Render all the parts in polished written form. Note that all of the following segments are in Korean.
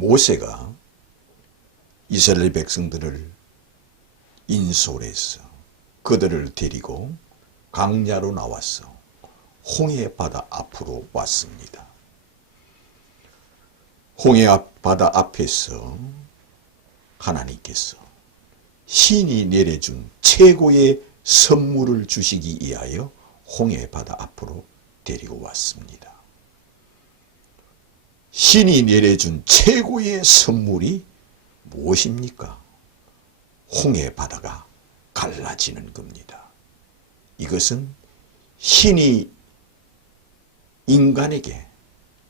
모세가 이스라엘 백성들을 인솔해서 그들을 데리고 광야로 나와서 홍해 바다 앞으로 왔습니다. 홍해 바다 앞에서 하나님께서 신이 내려준 최고의 선물을 주시기 위하여 홍해 바다 앞으로 데리고 왔습니다. 신이 내려준 최고의 선물이 무엇입니까? 홍해 바다가 갈라지는 겁니다. 이것은 신이 인간에게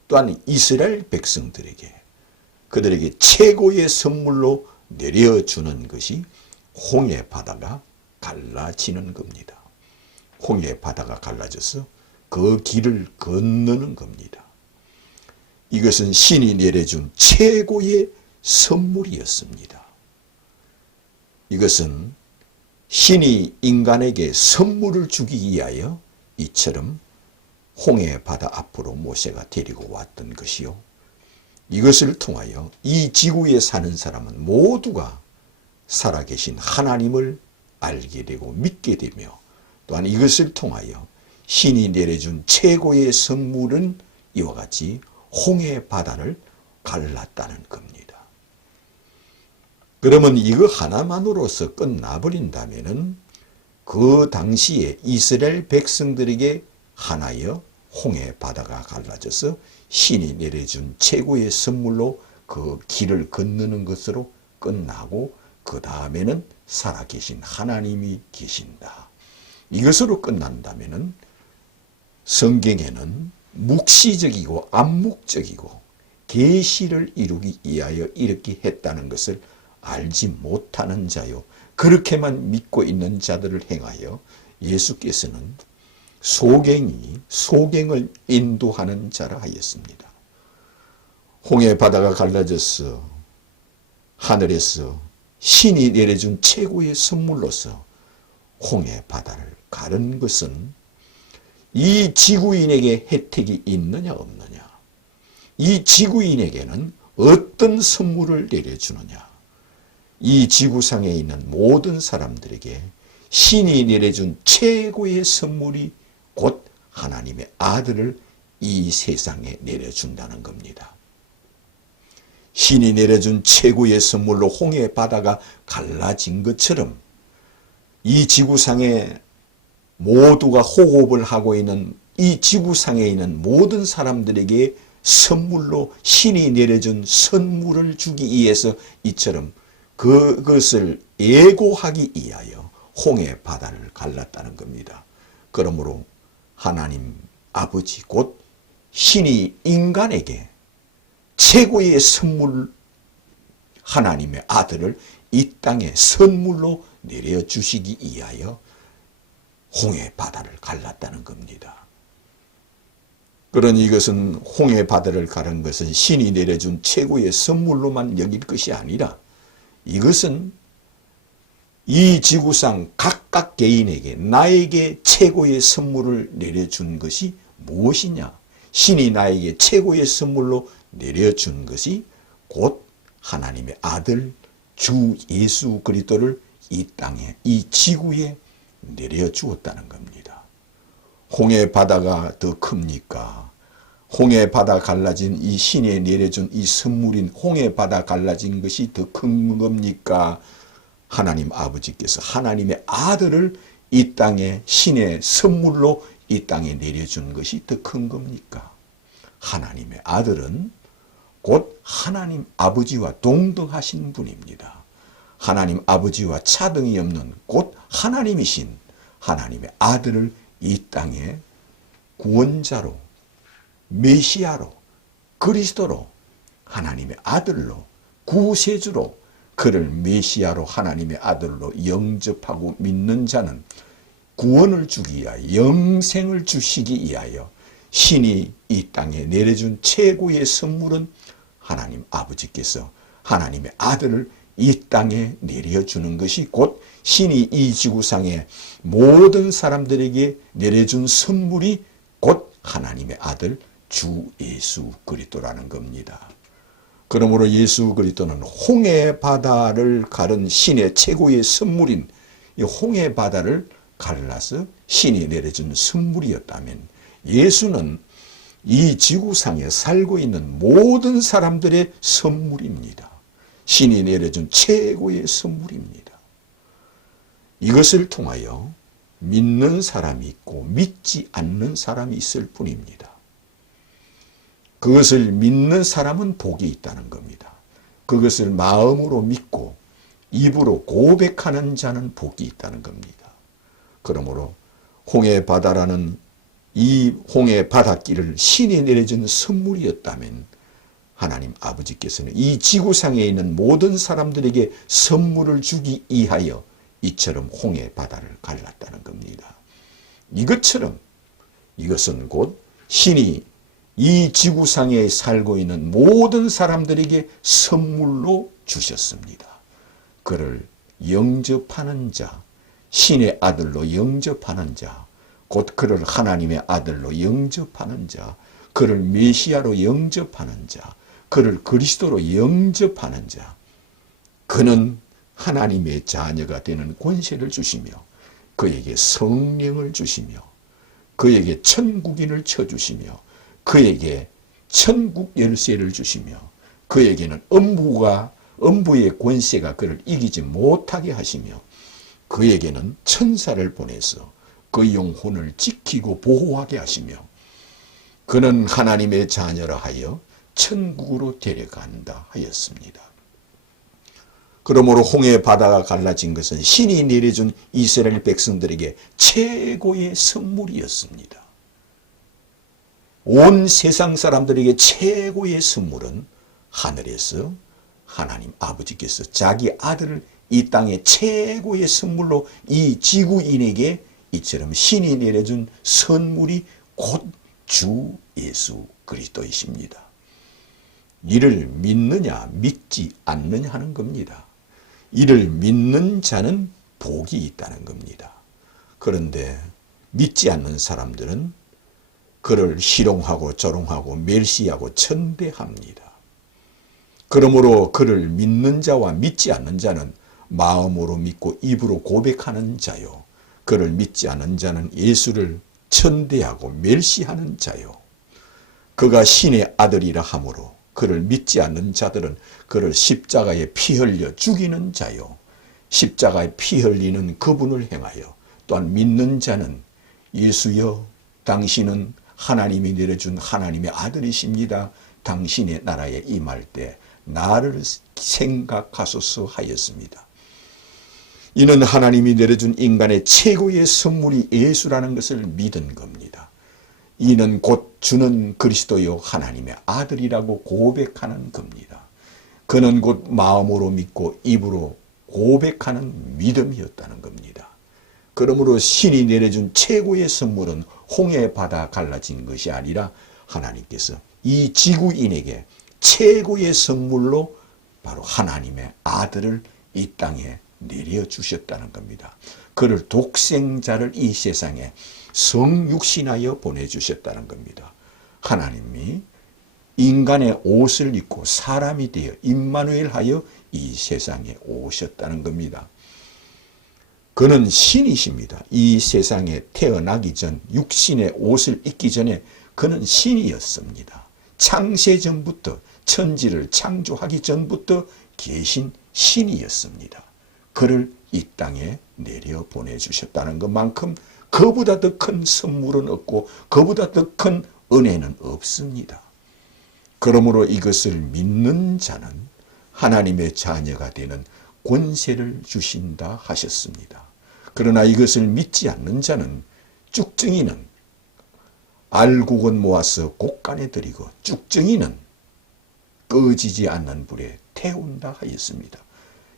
또한 이스라엘 백성들에게 그들에게 최고의 선물로 내려주는 것이 홍해 바다가 갈라지는 겁니다. 홍해 바다가 갈라져서 그 길을 건너는 겁니다. 이것은 신이 내려준 최고의 선물이었습니다. 이것은 신이 인간에게 선물을 주기 위하여 이처럼 홍해 바다 앞으로 모세가 데리고 왔던 것이요. 이것을 통하여 이 지구에 사는 사람은 모두가 살아계신 하나님을 알게 되고 믿게 되며 또한 이것을 통하여 신이 내려준 최고의 선물은 이와 같이 홍해 바다를 갈랐다는 겁니다. 그러면 이거 하나만으로서 끝나버린다면은 그 당시에 이스라엘 백성들에게 하나여 홍해 바다가 갈라져서 신이 내려준 최고의 선물로 그 길을 건너는 것으로 끝나고 그 다음에는 살아계신 하나님이 계신다. 이것으로 끝난다면은 성경에는 묵시적이고 암묵적이고 계시를 이루기 위하여 이렇게 했다는 것을 알지 못하는 자요, 그렇게만 믿고 있는 자들을 행하여 예수께서는 소경을 인도하는 자라 하였습니다. 홍해 바다가 갈라져서 하늘에서 신이 내려준 최고의 선물로서 홍해 바다를 가른 것은 이 지구인에게 혜택이 있느냐 없느냐, 이 지구인에게는 어떤 선물을 내려주느냐, 이 지구상에 있는 모든 사람들에게 신이 내려준 최고의 선물이 곧 하나님의 아들을 이 세상에 내려준다는 겁니다. 신이 내려준 최고의 선물로 홍해 바다가 갈라진 것처럼 이 지구상에 모두가 호흡을 하고 있는 이 지구상에 있는 모든 사람들에게 선물로 신이 내려준 선물을 주기 위해서 이처럼 그것을 예고하기 위하여 홍해 바다를 갈랐다는 겁니다. 그러므로 하나님 아버지 곧 신이 인간에게 최고의 선물 하나님의 아들을 이 땅에 선물로 내려주시기 위하여 홍해 바다를 갈랐다는 겁니다. 그러니 이것은 홍해 바다를 가른 것은 신이 내려준 최고의 선물로만 여길 것이 아니라 이것은 이 지구상 각각 개인에게 나에게 최고의 선물을 내려준 것이 무엇이냐? 신이 나에게 최고의 선물로 내려준 것이 곧 하나님의 아들 주 예수 그리스도를 이 땅에 이 지구에 내려주었다는 겁니다. 홍해 바다가 더 큽니까? 홍해 바다 갈라진 이 신이 내려준 이 선물인 홍해 바다 갈라진 것이 더 큰 겁니까? 하나님 아버지께서 하나님의 아들을 이 땅에 신의 선물로 이 땅에 내려준 것이 더 큰 겁니까? 하나님의 아들은 곧 하나님 아버지와 동등하신 분입니다. 하나님 아버지와 차등이 없는 곧 하나님이신 하나님의 아들을 이 땅에 구원자로, 메시아로, 그리스도로, 하나님의 아들로, 구세주로, 그를 메시아로 하나님의 아들로 영접하고 믿는 자는 구원을 주기 위하여 영생을 주시기 위하여 신이 이 땅에 내려준 최고의 선물은 하나님 아버지께서 하나님의 아들을 이 땅에 내려주는 것이 곧 신이 이 지구상의 모든 사람들에게 내려준 선물이 곧 하나님의 아들 주 예수 그리스도라는 겁니다. 그러므로 예수 그리스도는 홍해 바다를 가른 신의 최고의 선물인 이 홍해 바다를 갈라서 신이 내려준 선물이었다면, 예수는 이 지구상에 살고 있는 모든 사람들의 선물입니다. 신이 내려준 최고의 선물입니다. 이것을 통하여 믿는 사람이 있고 믿지 않는 사람이 있을 뿐입니다. 그것을 믿는 사람은 복이 있다는 겁니다. 그것을 마음으로 믿고 입으로 고백하는 자는 복이 있다는 겁니다. 그러므로 홍해 바다라는 이 홍해 바닷길을 신이 내려준 선물이었다면, 하나님 아버지께서는 이 지구상에 있는 모든 사람들에게 선물을 주기 위하여 이처럼 홍해 바다를 갈랐다는 겁니다. 이것처럼 이것은 곧 신이 이 지구상에 살고 있는 모든 사람들에게 선물로 주셨습니다. 그를 영접하는 자, 신의 아들로 영접하는 자, 곧 그를 하나님의 아들로 영접하는 자, 그를 메시아로 영접하는 자, 그를 그리스도로 영접하는 자, 그는 하나님의 자녀가 되는 권세를 주시며 그에게 성령을 주시며 그에게 천국인을 쳐주시며 그에게 천국 열쇠를 주시며 그에게는 음부의 권세가 그를 이기지 못하게 하시며 그에게는 천사를 보내서 그 영혼을 지키고 보호하게 하시며 그는 하나님의 자녀라 하여 천국으로 데려간다 하였습니다. 그러므로 홍해 바다가 갈라진 것은 신이 내려준 이스라엘 백성들에게 최고의 선물이었습니다. 온 세상 사람들에게 최고의 선물은 하늘에서 하나님 아버지께서 자기 아들을 이 땅의 최고의 선물로 이 지구인에게 이처럼 신이 내려준 선물이 곧 주 예수 그리스도이십니다. 이를 믿느냐 믿지 않느냐 하는 겁니다. 이를 믿는 자는 복이 있다는 겁니다. 그런데 믿지 않는 사람들은 그를 희롱하고 조롱하고 멸시하고 천대합니다. 그러므로 그를 믿는 자와 믿지 않는 자는 마음으로 믿고 입으로 고백하는 자요, 그를 믿지 않는 자는 예수를 천대하고 멸시하는 자요, 그가 신의 아들이라 하므로 그를 믿지 않는 자들은 그를 십자가에 피 흘려 죽이는 자요, 십자가에 피 흘리는 그분을 행하여 또한 믿는 자는 예수여 당신은 하나님이 내려준 하나님의 아들이십니다. 당신의 나라에 임할 때 나를 생각하소서 하였습니다. 이는 하나님이 내려준 인간의 최고의 선물이 예수라는 것을 믿은 겁니다. 이는 곧 주는 그리스도요 하나님의 아들이라고 고백하는 겁니다. 그는 곧 마음으로 믿고 입으로 고백하는 믿음이었다는 겁니다. 그러므로 신이 내려준 최고의 선물은 홍해 바다 갈라진 것이 아니라 하나님께서 이 지구인에게 최고의 선물로 바로 하나님의 아들을 이 땅에 내려주셨다는 겁니다. 그를 독생자를 이 세상에 성육신하여 보내주셨다는 겁니다. 하나님이 인간의 옷을 입고 사람이 되어 임마누엘하여 이 세상에 오셨다는 겁니다. 그는 신이십니다. 이 세상에 태어나기 전 육신의 옷을 입기 전에 그는 신이었습니다. 창세전부터 천지를 창조하기 전부터 계신 신이었습니다. 그를 이 땅에 내려 보내주셨다는 것만큼 그보다 더 큰 선물은 없고 그보다 더 큰 은혜는 없습니다. 그러므로 이것을 믿는 자는 하나님의 자녀가 되는 권세를 주신다 하셨습니다. 그러나 이것을 믿지 않는 자는 쭉증이는 알곡은 모아서 곡간에 들이고 쭉증이는 꺼지지 않는 불에 태운다 하였습니다.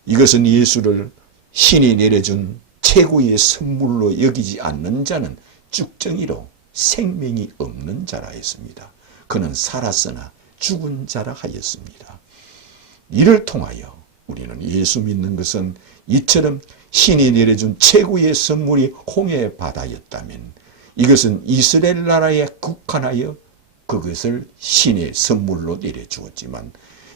이것은 예수를 신이 내려준 최고의 선물로 여기지 않는 자는 쭉증이로 생명이 없는 자라 했습니다. 그는 살았으나 죽은 자라 하였습니다. 이를 통하여 우리는 예수 믿는 것은 이처럼 신이 내려준 최고의 선물이 홍해 바다였다면 이것은 이스라엘 나라에 국한하여 그것을 신의 선물로 내려주었지만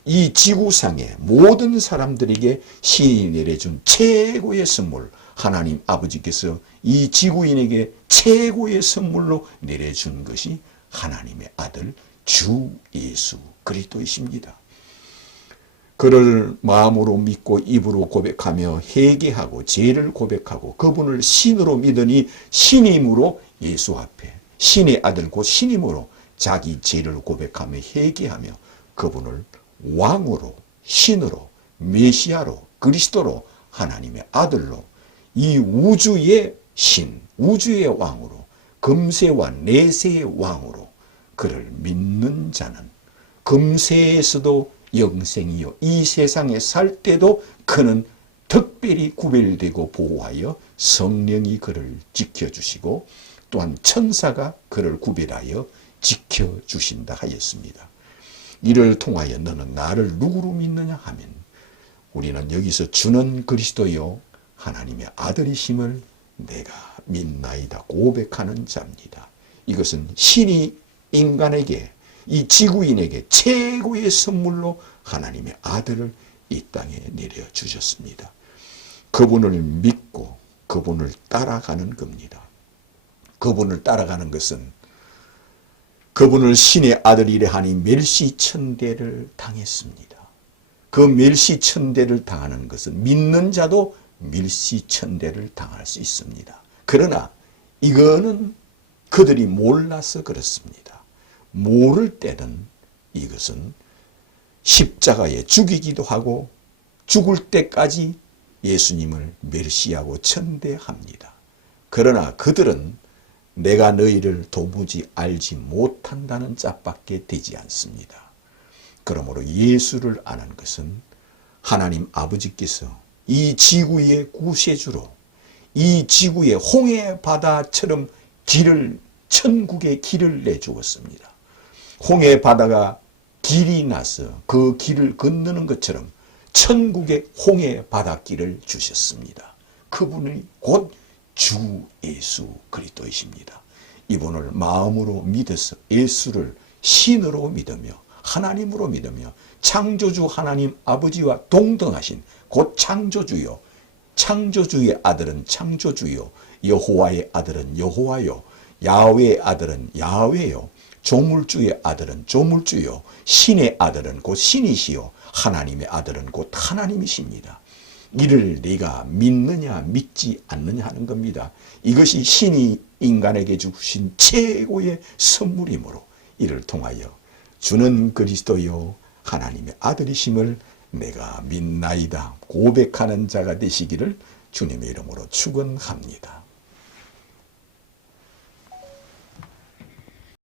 이 지구상의 모든 사람들에게 신이 내려준 최고의 선물, 하나님 아버지께서 이 지구인에게 최고의 선물로 내려준 것이 하나님의 아들 주 예수 그리스도이십니다. 그를 마음으로 믿고 입으로 고백하며 회개하고 죄를 고백하고 그분을 신으로 믿으니 신임으로 예수 앞에 신의 아들 곧 신임으로 자기 죄를 고백하며 회개하며 그분을 왕으로 신으로 메시아로 그리스도로 하나님의 아들로 이 우주의 신 우주의 왕으로 금세와 내세의 왕으로 그를 믿는 자는 금세에서도 영생이요 이 세상에 살 때도 그는 특별히 구별되고 보호하여 성령이 그를 지켜주시고 또한 천사가 그를 구별하여 지켜주신다 하였습니다. 이를 통하여 너는 나를 누구로 믿느냐 하면 우리는 여기서 주는 그리스도요 하나님의 아들이심을 내가 믿나이다 고백하는 자입니다. 이것은 신이 인간에게 이 지구인에게 최고의 선물로 하나님의 아들을 이 땅에 내려주셨습니다. 그분을 믿고 그분을 따라가는 겁니다. 그분을 따라가는 것은 그분을 신의 아들이라 하니 멸시천대를 당했습니다. 그 멸시천대를 당하는 것은 믿는 자도 멸시천대를 당할 수 있습니다. 그러나 이거는 그들이 몰라서 그렇습니다. 모를 때는 이것은 십자가에 죽이기도 하고 죽을 때까지 예수님을 멸시하고 천대합니다. 그러나 그들은 내가 너희를 도무지 알지 못한다는 짝밖에 되지 않습니다. 그러므로 예수를 아는 것은 하나님 아버지께서 이 지구의 구세주로 이 지구의 홍해 바다처럼 길을 천국의 길을 내주었습니다. 홍해 바다가 길이 나서 그 길을 건너는 것처럼 천국의 홍해 바닷길을 주셨습니다. 그분이 곧 주 예수 그리스도이십니다. 이분을 마음으로 믿어서 예수를 신으로 믿으며 하나님으로 믿으며 창조주 하나님 아버지와 동등하신 곧 창조주요 창조주의 아들은 창조주요 여호와의 아들은 여호와요 야훼의 아들은 야훼요 조물주의 아들은 조물주요 신의 아들은 곧 신이시요 하나님의 아들은 곧 하나님이십니다. 이를 네가 믿느냐 믿지 않느냐 하는 겁니다. 이것이 신이 인간에게 주신 최고의 선물이므로 이를 통하여 주는 그리스도요 하나님의 아들이심을 내가 믿나이다 고백하는 자가 되시기를 주님의 이름으로 축원합니다.